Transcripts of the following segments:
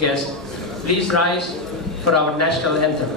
guests, please rise for our national anthem.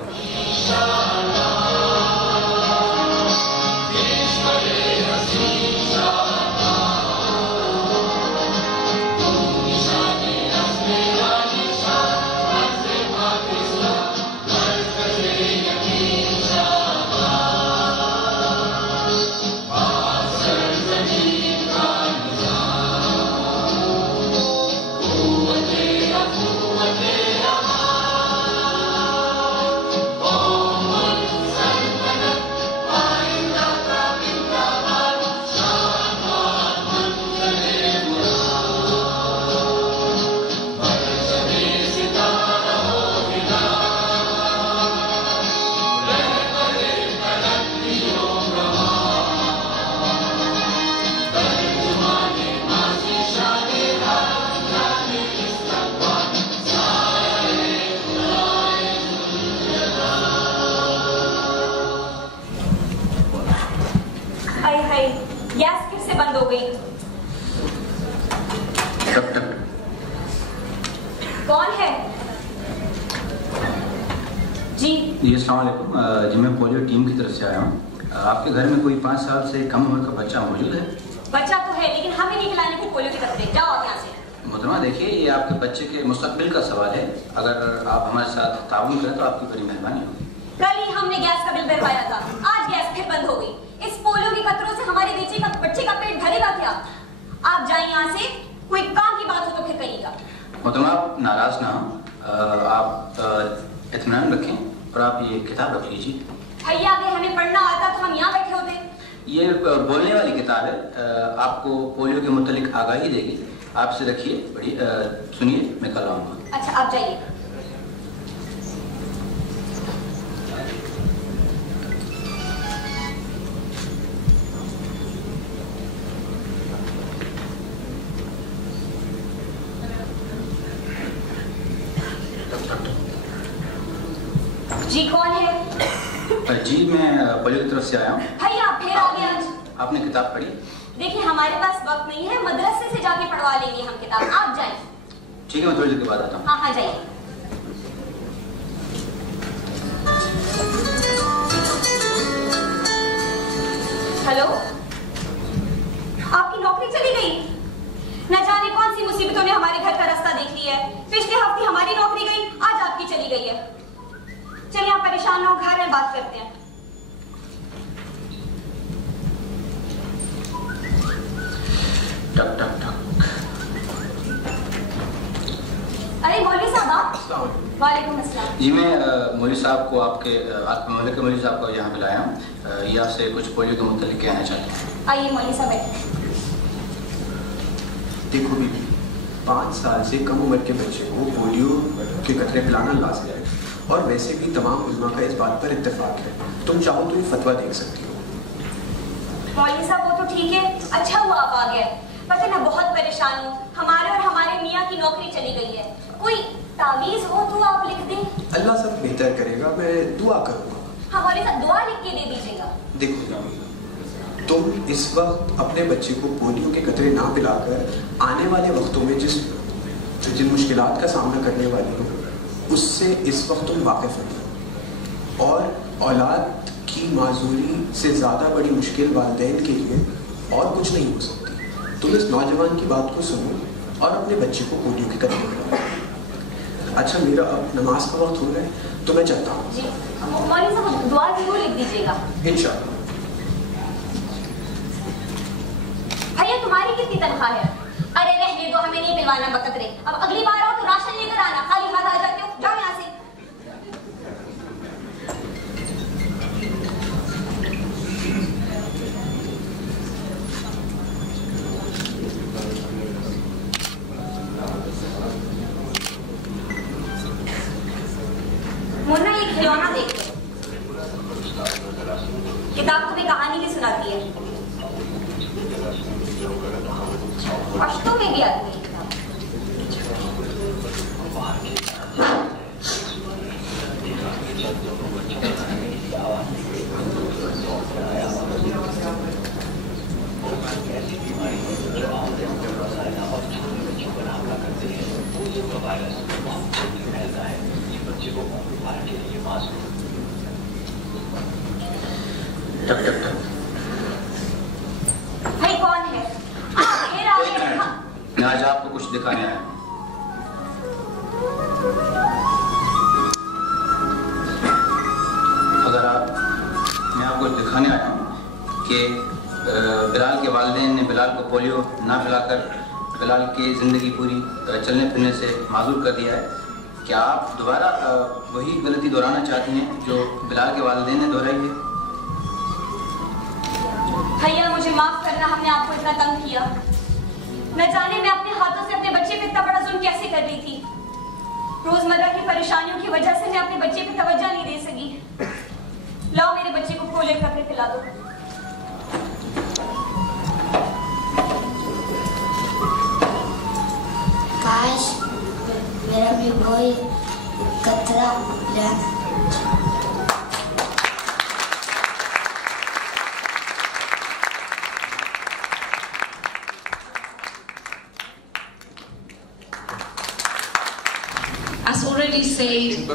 जी मैं polio team की तरफ से आया हूँ। आपके घर में कोई 5 साल से कम उम्र का बच्चा मौजूद है? बच्चा तो है, लेकिन हमें नहीं खिलाने को पोलियो के कतरे। जाओ आप यहाँ से। मोहतरमा देखिए, ये आपके बच्चे के मुस्तकबिल का सवाल है। अगर आप हमारे साथ ताउन करें तो आपकी बड़ी मेहरबानी होगी। कल ही हमने गैस का बिल भरवाया था, आज गैस फिर बंद हो गई। इस पोलियो के कतरों से हमारे बच्चे का पेट भरेगा क्या? आप जाए यहाँ से, कोई काम की बात हो तो फिर कहिएगा। मोहतरमा आप नाराज ना हो, आप इत्मीनान रखें और आप ये किताब रख लीजिए। भैया अगर हमें पढ़ना आता तो हम यहाँ बैठे होते। ये बोलने वाली किताब है, आपको पोलियो के मुतालिक आगाही देगी। आप इसे रखिए, बड़ी सुनिए, मैं कल आऊँगा। अच्छा आप जाइए। जी कौन है? जी मैं पोलियो की तरफ से आया हूँ। भैया आप फिर आ गए आज। आपने किताब पढ़ी? देखिए हमारे पास वक्त नहीं है, मदरसे से जाके पढ़वा लेंगे हम किताब। आप जाइए। ठीक है, मैं थोड़ी देर के बाद आता हूँ। हाँ हाँ जाइए। हेलो, आपकी नौकरी चली गई? न जाने कौन सी मुसीबतों ने हमारे घर का रास्ता देख लिया है। पिछले हफ्ते हमारी नौकरी गई, आज आपकी चली गई है। चलिए आप परेशान हो, घर में बात करते हैं। टक टक टक। अरे मौलवी साहब आप? वालेकुम अस्सलाम। जी मैं मौलवी साहब को आपके मोहल्ले के मौलवी साहब को यहाँ पे लाया हूँ। ये आपसे कुछ पोलियो के मुतालिक कहना चाहते हैं। आइए मौलवी साहब बैठिए। देखो बीबी, 5 साल से कम उम्र के बच्चे को पोलियो के कतरे पिलाना लाजमी है, और वैसे भी तमाम उलमा का इस बात पर इत्तेफाक है। तुम चाहो तो ये फतवा देख सकती हो। मौलवी साहब वो तो ठीक है, अच्छा हुआ आप आ गए। पता ना बहुत परेशान हूँ, हमारे और हमारे मियाँ की नौकरी चली गई है। कोई तावीज हो तो आप लिख दें। अल्लाह सब बेहतर करेगा, मैं दुआ करूँगा। हाँ मौलवी साहब दुआ लिख के दे दीजिएगा। देखो तुम इस वक्त अपने बच्चे को पोलियो के कतरे ना पिलाकर आने वाले वक्तों में जिन मुश्किलात का सामना करने वाली हो, उससे इस वक्त तुम वाकिफ हो। और औलाद की माजूरी से ज़्यादा बड़ी मुश्किल वालिदैन के लिए और कुछ नहीं हो सकती। तुम इस नौजवान की बात को सुनो और अपने बच्चे को पोलियो के कतरे पिलाओ। अच्छा मेरा अब नमाज का वक्त हो रहा है तो मैं चलता हूँ। जी मौलवी साहब दुआ जरूर लिख दीजिएगा। इंशाअल्लाह। भैया तुम्हारी कितनी तनख्वाह है? अरे रहने दो, हमें नहीं पिलवाना बकतरे। अब अगली बार आओ तो राशन लेकर आना, खाली हाथ आ जाते हो। जाओ यहाँ से। मुन्ना ये खिलौना देख लो, किताब तुम्हें कहानी की सुनाती है। पश्तो में भी आती है। दिखाने आया हूँ। मैं आपको दिखाने आया हूँ कि बिलाल के वालिदैन ने बिलाल को पोलियो ना पिलाकर बिलाल की ज़िंदगी पूरी चलने फिरने से माजूर कर दिया है। क्या आप दोबारा वही गलती दोहराना चाहती हैं जो बिलाल के वालिदैन ने दोहराई है? भैया मुझे माफ करना, हमने आपको इतना तंग किया। न जाने मैं अपने हाथों से अपने बच्चे पे इतना बड़ा जुल्म कैसे कर रही थी। रोजमर्रा की परेशानियों की वजह से मैं अपने बच्चे पे तवज्जो नहीं दे सकी। लाओ मेरे बच्चे को पोलियो के कपड़े पिला दो। काश मेरा भी कोई कतरा लेना। As already said,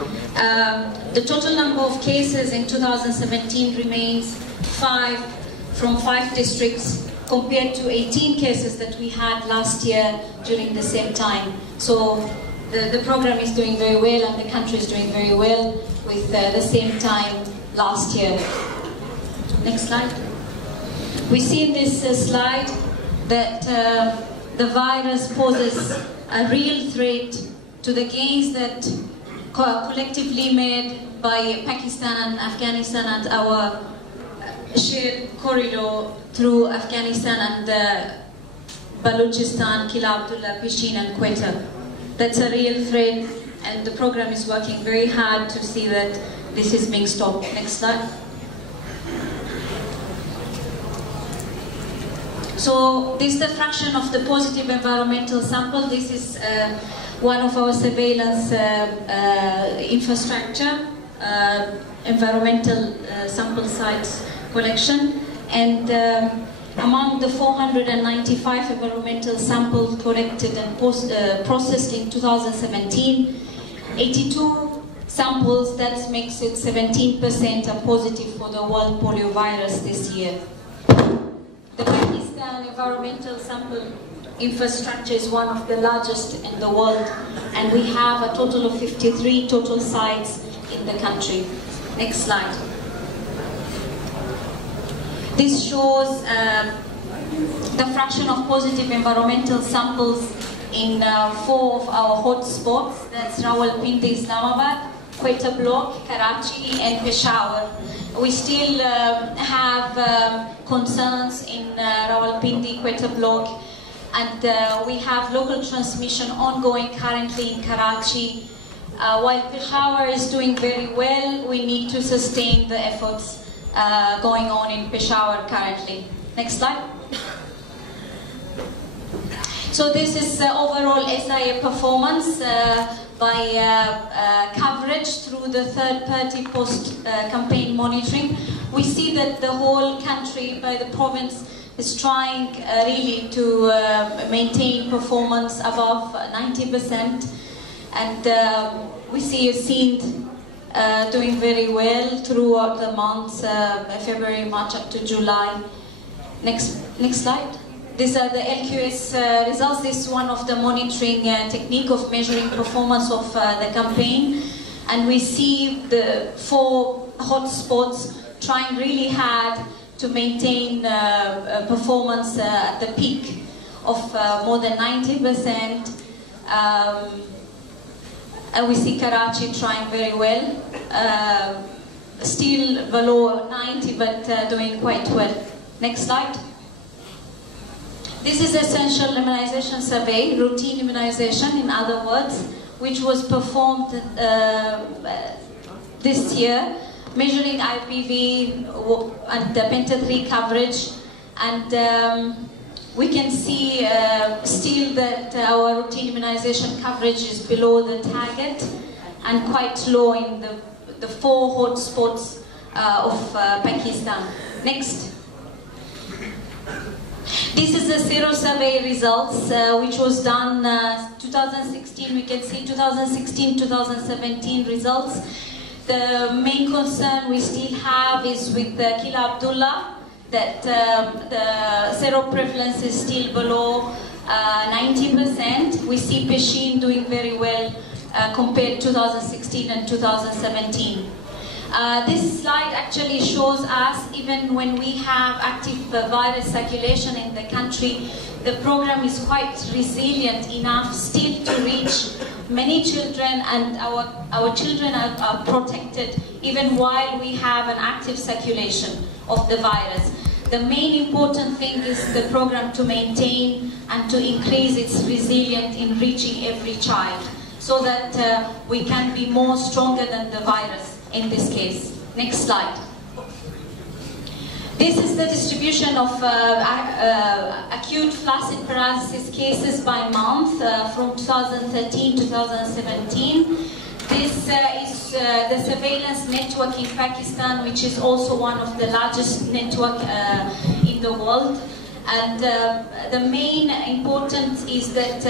the total number of cases in 2017 remains 5 from 5 districts compared to 18 cases that we had last year during the same time. So the program is doing very well and the country is doing very well with the same time last year. Next slide. We see in this slide that the virus poses a real threat to the gains that collectively made by Pakistan and Afghanistan and our shared corridor through Afghanistan and Balochistan, Qila Abdullah, Pishin and Quetta. That's a real threat and the program is working very hard to see that this is being stopped. Next slide. So this is the fraction of the positive environmental sample. This is one of our surveillance infrastructure, environmental sample sites collection, and among the 495 environmental samples collected and processed in 2017, 82 samples, that makes it 17% are positive for the world polio virus this year. The Pakistan environmental sample infrastructure is one of the largest in the world, and we have a total of 53 total sites in the country. Next slide. This shows the fraction of positive environmental samples in 4 of our hotspots. That's Rawalpindi, Islamabad, Quetta Block, Karachi and Peshawar. We still have concerns in Rawalpindi, Quetta Block, and we have local transmission ongoing currently in Karachi. While Peshawar is doing very well, we need to sustain the efforts going on in Peshawar currently. Next slide. So this is overall SIA performance by coverage through the third-party post-campaign monitoring. We see that the whole country, by the province, is trying really to maintain performance above 90%, and we see a scene doing very well throughout the months, February, March up to July. Next slide. These are the LQS results. This is one of the monitoring technique of measuring performance of the campaign, and we see the 4 hotspots trying really hard to maintain performance at the peak of more than 90%. And we see Karachi trying very well, still below 90, but doing quite well. Next slide. This is essential immunization survey, routine immunization in other words, which was performed this year, measuring IPV and the Penta-3 coverage, and we can see still that our routine immunization coverage is below the target and quite low in the 4 hotspots of Pakistan. Next. This is the Zero survey results, which was done 2016. We can see 2016-2017 results. The main concern we still have is with Qila Abdullah, that the seroprevalence is still below 90%. We see Peshin doing very well compared to 2016 and 2017. This slide actually shows us, even when we have active virus circulation in the country, the program is quite resilient enough still to reach many children, and our children are protected even while we have an active circulation of the virus. The main important thing is the program to maintain and to increase its resilience in reaching every child, so that we can be more stronger than the virus in this case. Next slide. This is the distribution of acute flaccid paralysis cases by month from 2013 to 2017. This is the surveillance network in Pakistan, which is also one of the largest network in the world. And the main importance is that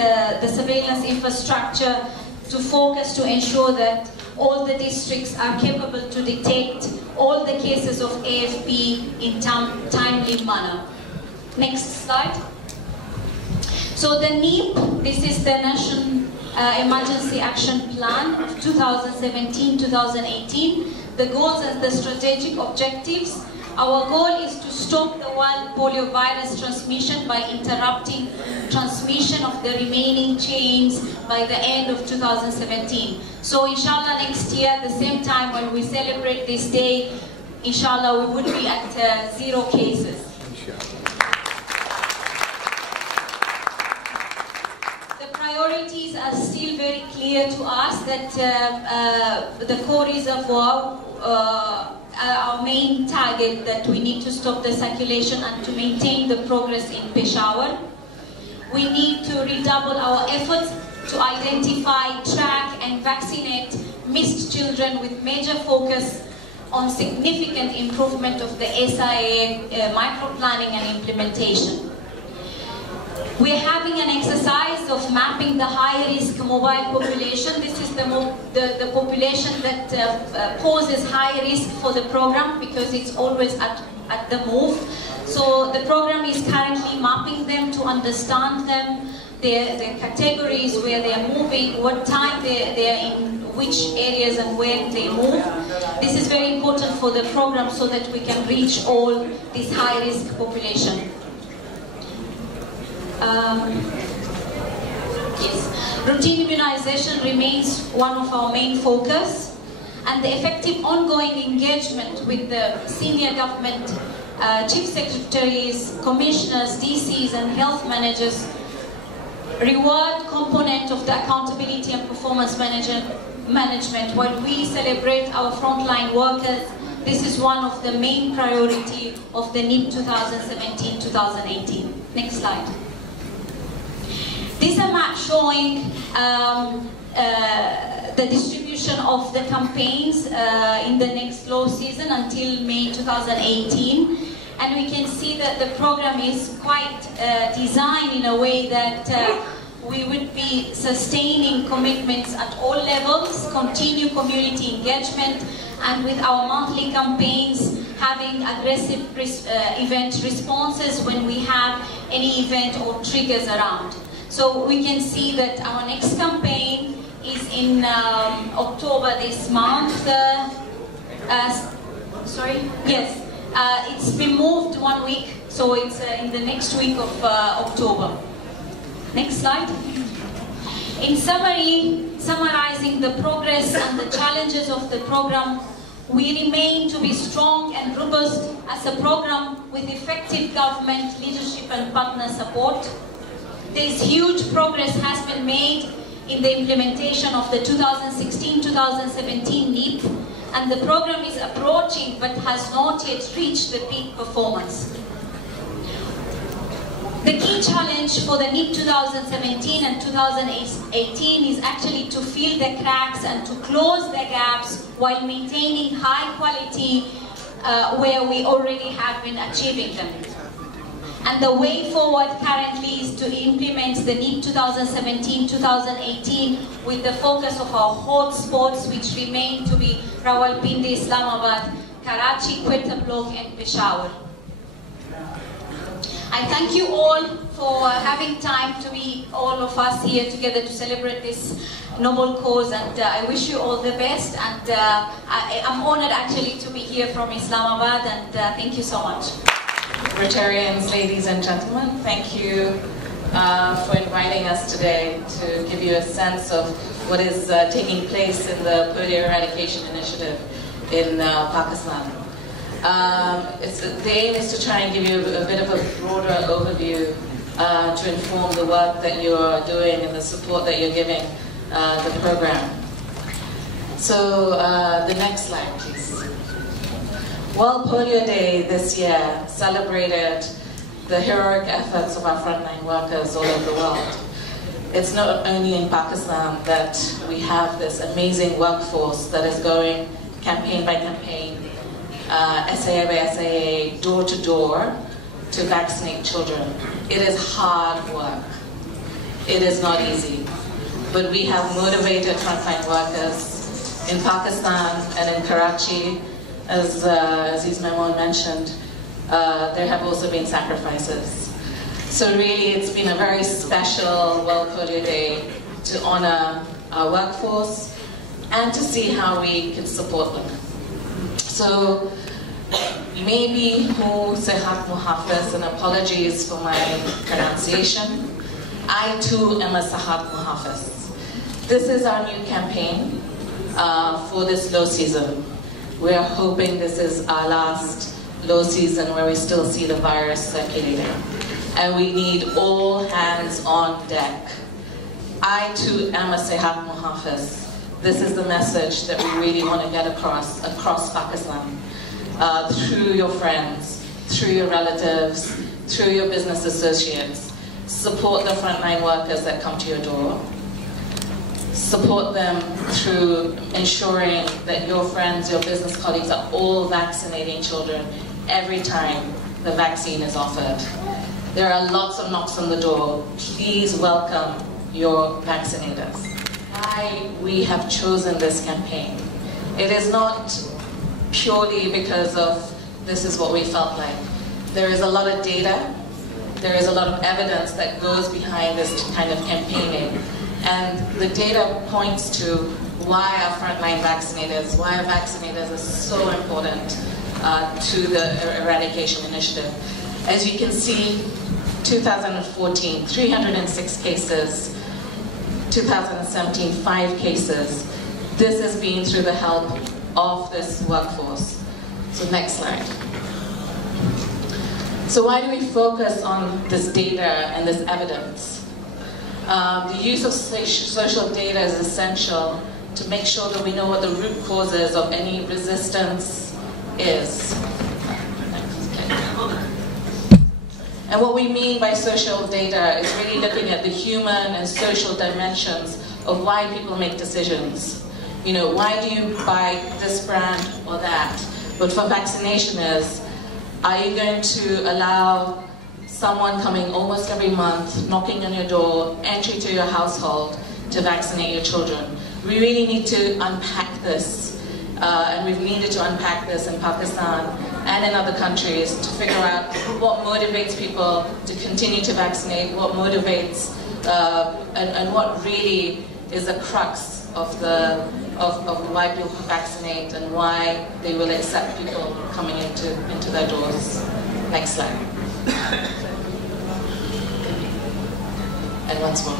the surveillance infrastructure to focus to ensure that all the districts are capable to detect all the cases of AFP in timely manner. Next slide. So the NEP, this is the National Emergency Action Plan of 2017-2018. The goals and the strategic objectives. Our goal is to stop the wild polio virus transmission by interrupting transmission of the remaining chains by the end of 2017. So inshallah next year, at the same time when we celebrate this day, inshallah we would be at 0 cases. The priorities are still very clear to us, that the core reservoir our main target, that we need to stop the circulation and to maintain the progress in Peshawar. We need to redouble our efforts to identify, track and vaccinate missed children, with major focus on significant improvement of the SIA micro-planning and implementation. We're having an exercise of mapping the high-risk mobile population. This is the population that poses high risk for the program, because it's always at the move. So the program is currently mapping them to understand them, their categories, where they are moving, what time they are in which areas and where they move. This is very important for the program so that we can reach all this high-risk population. Yes. Routine immunization remains one of our main focus, and the effective ongoing engagement with the senior government, chief secretaries, commissioners, DCs and health managers, reward component of the accountability and performance management. While we celebrate our frontline workers, this is one of the main priority of the NEP 2017-2018. Next slide. This is a map showing the distribution of the campaigns in the next low season until May 2018. And we can see that the program is quite designed in a way that we would be sustaining commitments at all levels, continue community engagement, and with our monthly campaigns, having aggressive event responses when we have any event or triggers around. So we can see that our next campaign is in October this month. Sorry? Yes. It's been moved 1 week, so it's in the next week of October. Next slide. In summary, summarizing the progress and the challenges of the program, we remain to be strong and robust as a program with effective government leadership and partner support. This huge progress has been made in the implementation of the 2016-2017 NEP, and the program is approaching but has not yet reached the peak performance. The key challenge for the NEP 2017 and 2018 is actually to fill the cracks and to close the gaps while maintaining high quality where we already have been achieving them. And the way forward currently is to implement the NEP 2017-2018 with the focus of our hotspots, which remain to be Rawalpindi, Islamabad, Karachi, Quetta Block and Peshawar. I thank you all for having time to be all of us here together to celebrate this noble cause, and I wish you all the best, and I'm honored actually to be here from Islamabad, and thank you so much. Rotarians, ladies and gentlemen, thank you for inviting us today to give you a sense of what is taking place in the polio eradication initiative in Pakistan. The aim is to try and give you a bit of a broader overview to inform the work that you're doing and the support that you're giving the program. So the next slide, please. World Polio Day this year celebrated the heroic efforts of our frontline workers all over the world. It's not only in Pakistan that we have this amazing workforce that is going campaign by campaign, SAA by SAA, door to door, to vaccinate children. It is hard work. It is not easy. But we have motivated frontline workers in Pakistan and in Karachi. As Aziz Memon mentioned, there have also been sacrifices. So really, it's been a very special World Polio Day to honor our workforce and to see how we can support them. So maybe Hu Sehat Muhafiz, and apologies for my pronunciation. I too am a Sehat Muhafiz. This is our new campaign for this low season. We are hoping this is our last low season where we still see the virus circulating. And we need all hands on deck. I too am a Sehat Muhafiz. This is the message that we really want to get across Pakistan. Through your friends, through your relatives, through your business associates. Support the frontline workers that come to your door. Support them through ensuring that your friends, your business colleagues are all vaccinating children every time the vaccine is offered. There are lots of knocks on the door. Please welcome your vaccinators. Why we have chosen this campaign. It is not purely because of this is what we felt like. There is a lot of data, there is a lot of evidence that goes behind this kind of campaigning. And the data points to why our frontline vaccinators, why our vaccinators are so important to the eradication initiative. As you can see, 2014, 306 cases, 2017, 5 cases. This has been through the help of this workforce. So next slide. So why do we focus on this data and this evidence? The use of social data is essential to make sure that we know what the root causes of any resistance is. And what we mean by social data is really looking at the human and social dimensions of why people make decisions. You know, why do you buy this brand or that? But for vaccination is, are you going to allow someone coming almost every month, knocking on your door, entry to your household to vaccinate your children? We really need to unpack this, and we've needed to unpack this in Pakistan and in other countries to figure out what motivates people to continue to vaccinate, what motivates, and what really is the crux of why people vaccinate and why they will accept people coming into their doors. Next slide. And once more.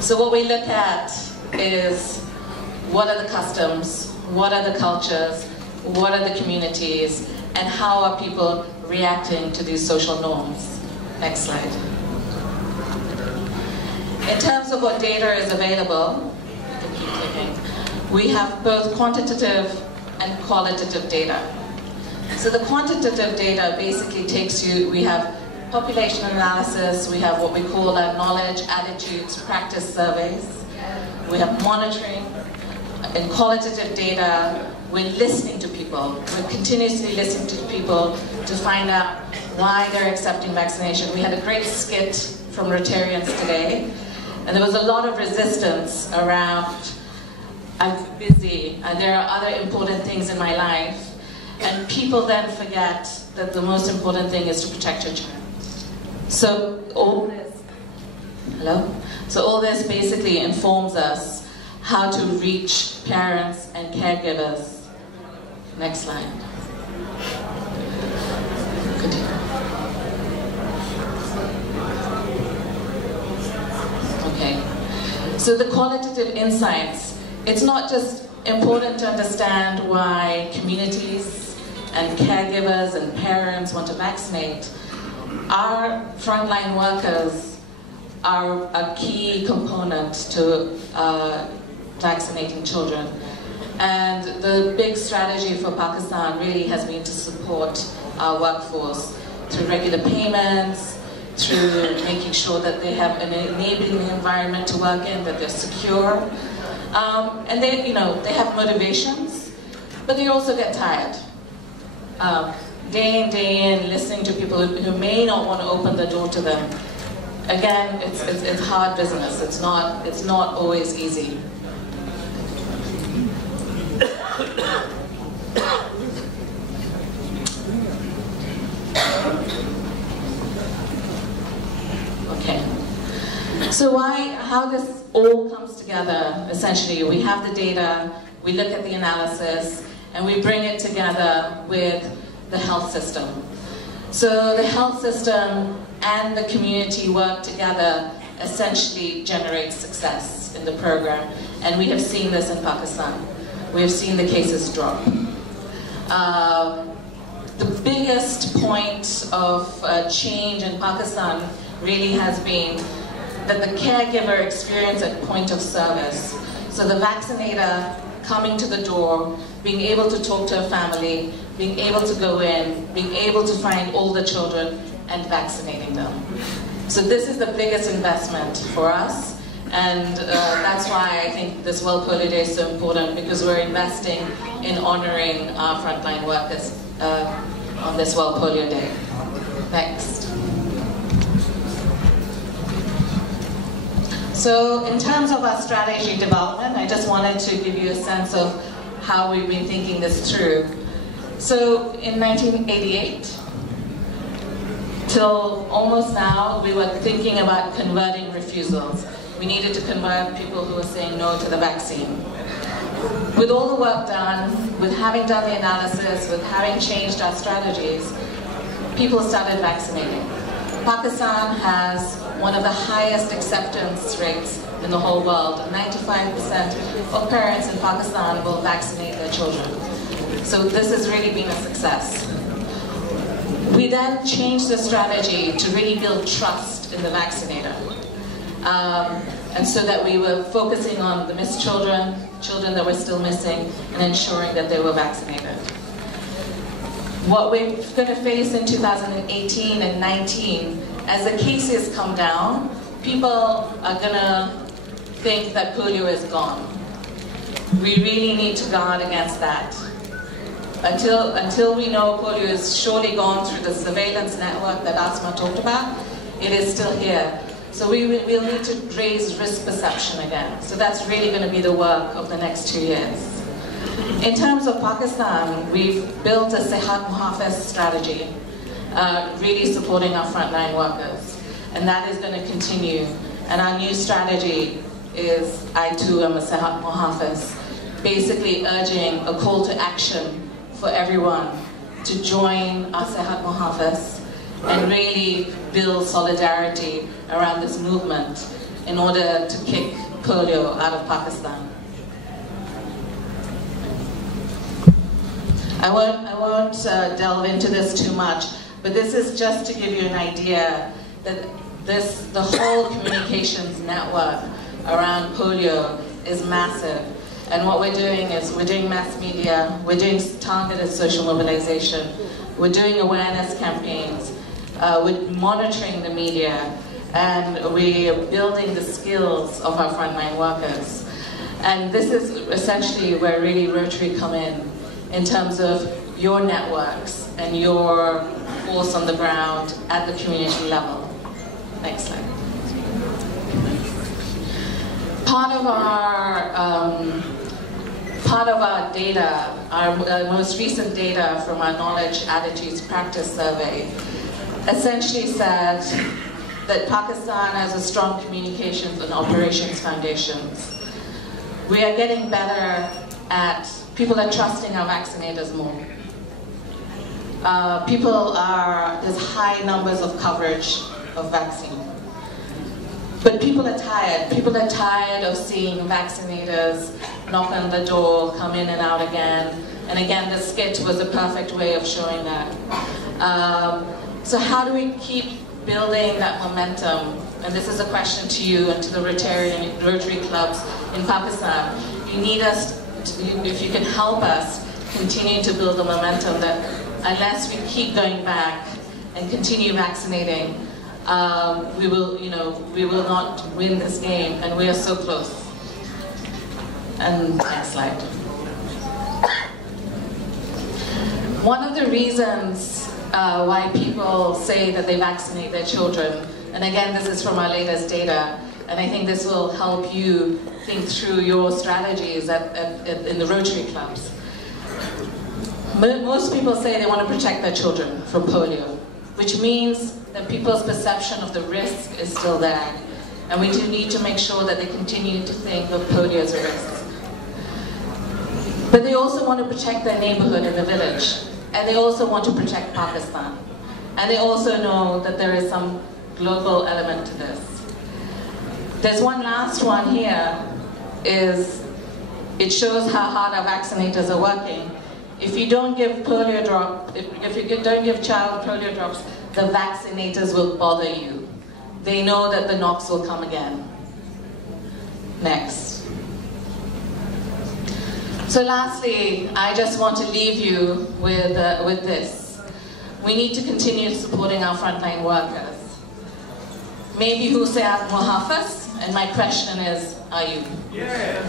So what we look at is what are the customs, what are the cultures, what are the communities, and how are people reacting to these social norms. Next slide. In terms of what data is available, you can keep clicking, we have both quantitative and qualitative data. So the quantitative data basically takes you, we have population analysis, we have what we call our knowledge, attitudes, practice surveys, we have monitoring. In qualitative data, we're listening to people. We're continuously listening to people to find out why they're accepting vaccination. We had a great skit from Rotarians today, and there was a lot of resistance around, I'm busy, there are other important things in my life, and people then forget that the most important thing is to protect your child. So all this basically informs us how to reach parents and caregivers. Next slide. Continue. Okay. So the qualitative insights, it's not just important to understand why communities and caregivers and parents want to vaccinate. Our frontline workers are a key component to vaccinating children. And the big strategy for Pakistan really has been to support our workforce through regular payments, through making sure that they have an enabling environment to work in, that they're secure. And they, they have motivations, but they also get tired. Day in, day in, listening to people who may not want to open the door to them. Again, it's hard business. It's not always easy. Okay. So how this all comes together, essentially, we have the data, we look at the analysis, and we bring it together with the health system. So the health system and the community work together, essentially generates success in the program. And we have seen this in Pakistan. We have seen the cases drop. The biggest point of change in Pakistan really has been that the caregiver experience at point of service. So the vaccinator coming to the door, being able to talk to a family, being able to go in, being able to find all the children and vaccinating them. So this is the biggest investment for us, and that's why I think this World Polio Day is so important, because we're investing in honoring our frontline workers on this World Polio Day. Next. So in terms of our strategy development, I just wanted to give you a sense of how we've been thinking this through. So in 1988, till almost now, we were thinking about converting refusals. We needed to convert people who were saying no to the vaccine. With all the work done, with having done the analysis, with having changed our strategies, people started vaccinating. Pakistan has one of the highest acceptance rates in the whole world. 95% of parents in Pakistan will vaccinate their children. So this has really been a success. We then changed the strategy to really build trust in the vaccinator. And so that we were focusing on the missed children, children that were still missing, and ensuring that they were vaccinated. What we're going to face in 2018 and 19, as the cases come down, people are going to think that polio is gone. We really need to guard against that. Until we know polio is surely gone through the surveillance network that Asma talked about, it is still here. So we'll need to raise risk perception again. So that's really going to be the work of the next 2 years. In terms of Pakistan, we've built a Sehat Muhafiz strategy, really supporting our frontline workers. And that is going to continue. And our new strategy is I too am a Sehat Muhafiz, basically urging a call to action for everyone to join our Sehat Muhafiz and really build solidarity around this movement in order to kick polio out of Pakistan. I won't delve into this too much, but this is just to give you an idea that the whole communications network around polio is massive. And what we're doing is we're doing mass media, we're doing targeted social mobilization, we're doing awareness campaigns, we're monitoring the media, and we're building the skills of our frontline workers. And this is essentially where really Rotary come in terms of your networks and your force on the ground at the community level. Next slide. Part of our data, our most recent data from our Knowledge, Attitudes, Practice survey, essentially said that Pakistan has a strong communications and operations foundations. We are getting better at, people are trusting our vaccinators more. There's high numbers of coverage of vaccine. But people are tired. People are tired of seeing vaccinators knock on the door, come in and out again. And again, the skit was a perfect way of showing that. So how do we keep building that momentum? And this is a question to you and to the Rotary clubs in Pakistan. You need us, if you can help us, continue to build the momentum that unless we keep going back and continue vaccinating, we will not win this game, and we are so close. And next slide. One of the reasons why people say that they vaccinate their children, and again, this is from our latest data, and I think this will help you think through your strategies in the Rotary clubs. Most people say they want to protect their children from polio, which means that people's perception of the risk is still there. And we do need to make sure that they continue to think of polio as a risk. But they also want to protect their neighborhood and the village. And they also want to protect Pakistan. And they also know that there is some global element to this. There's one last one here, it shows how hard our vaccinators are working. If you don't give polio drop, if you don't give child polio drops, the vaccinators will bother you. They know that the knocks will come again. Next. So lastly, I just want to leave you with this. We need to continue supporting our frontline workers. Maybe who say Muhafiz, and my question is, are you? Yeah.